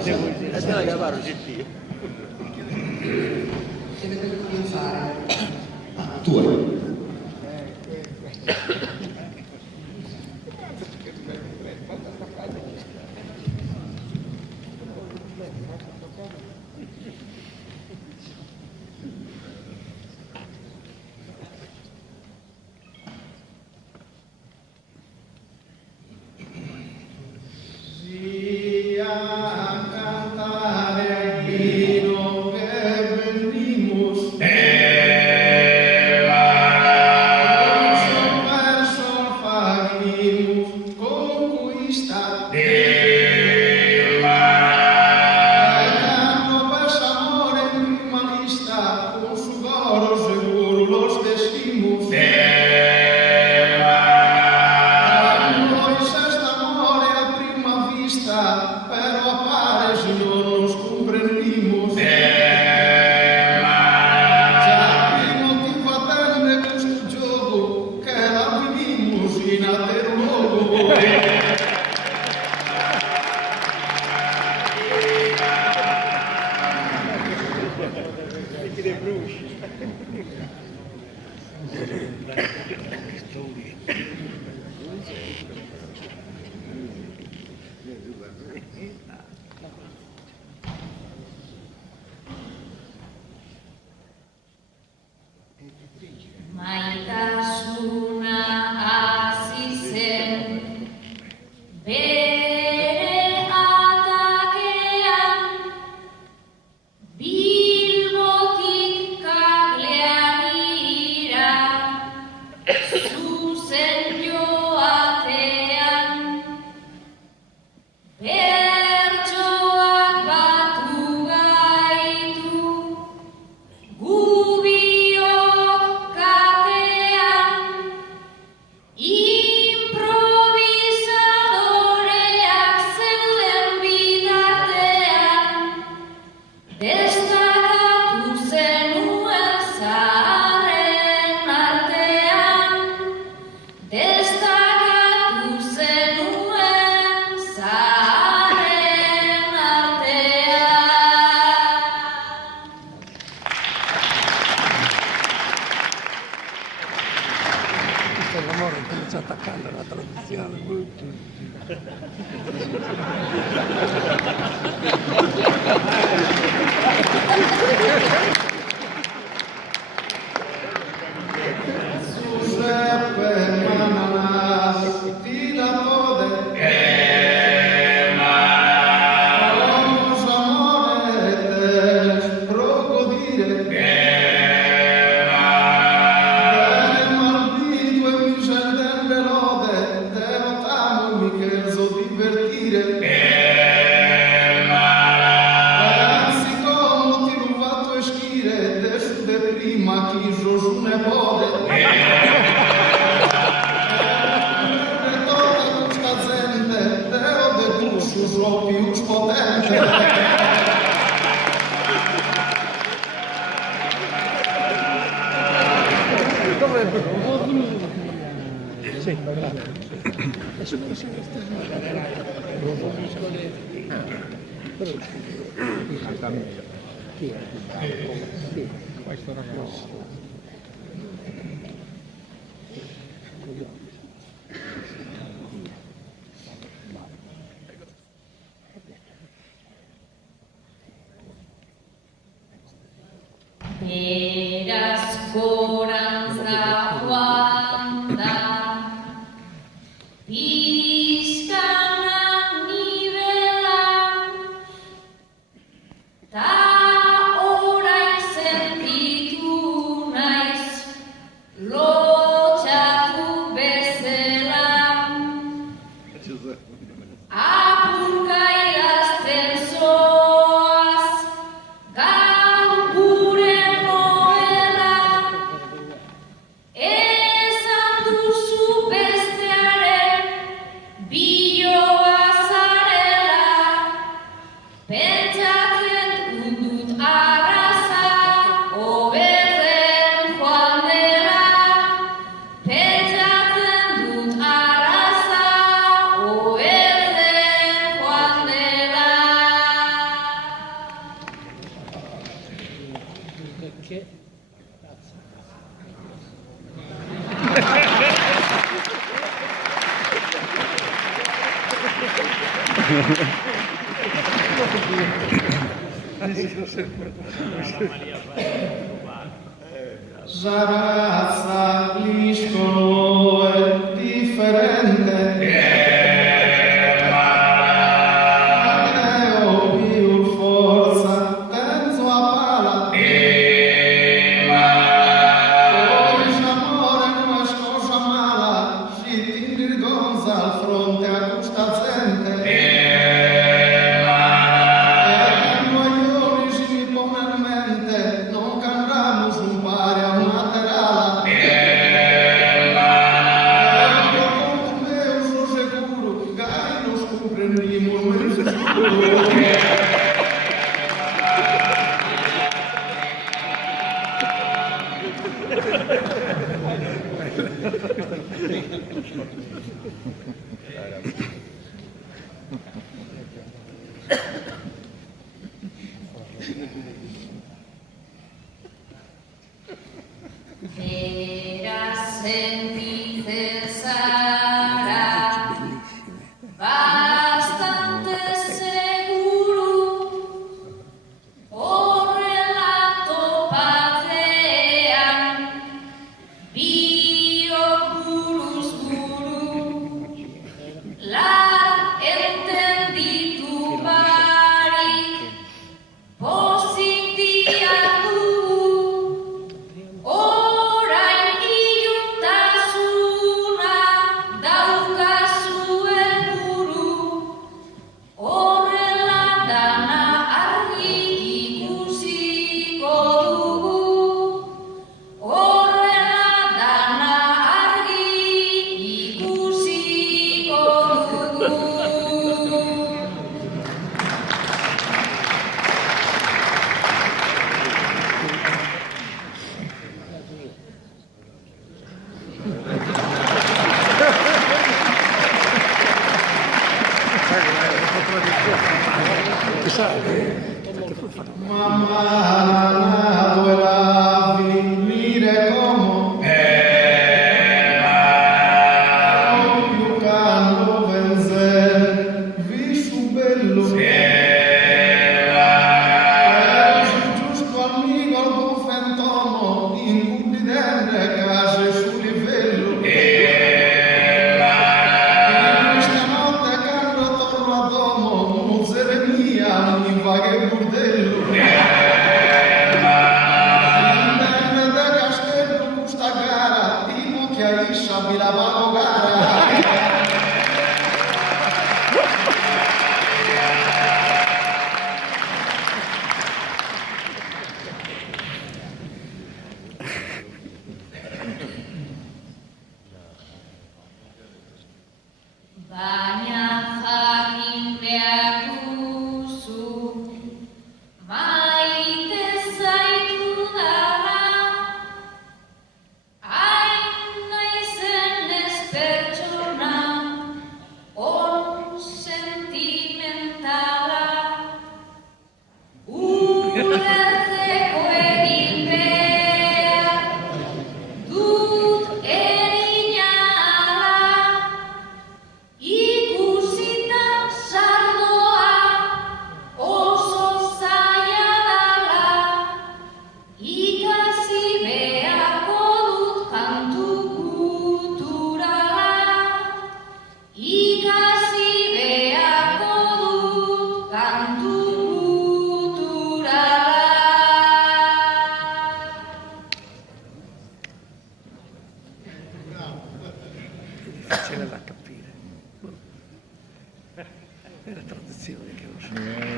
Aspetta che parlo, GT. Tu hai. Razza, liscolo è differente. Matteo più forza, terzo a pala. Poi l'amore non è cosa mala, si ti vergonza al fronte a questa gente. Era sentite sarà bastante seguro o relato patean bio gurus guru la entenditu vari positia Mamma doveva finire come più caldo venzer visto bello giusto amico al buon fentomo in cui dentro case sul livello questa notte quando torno a domo muzzere mia mi va che bordello. La mano gara. Banyak angin bertusu, maite zaitudana, hain naizenez pertsona, on sentimentala, ulertzeko egin behar, dut erinala, ikusita sardoa oso zaila dala, ikasi beharko dut kantu kulturala, ikasi beharko dut kantu kulturala. Difficile da capire. È la traduzione che uso.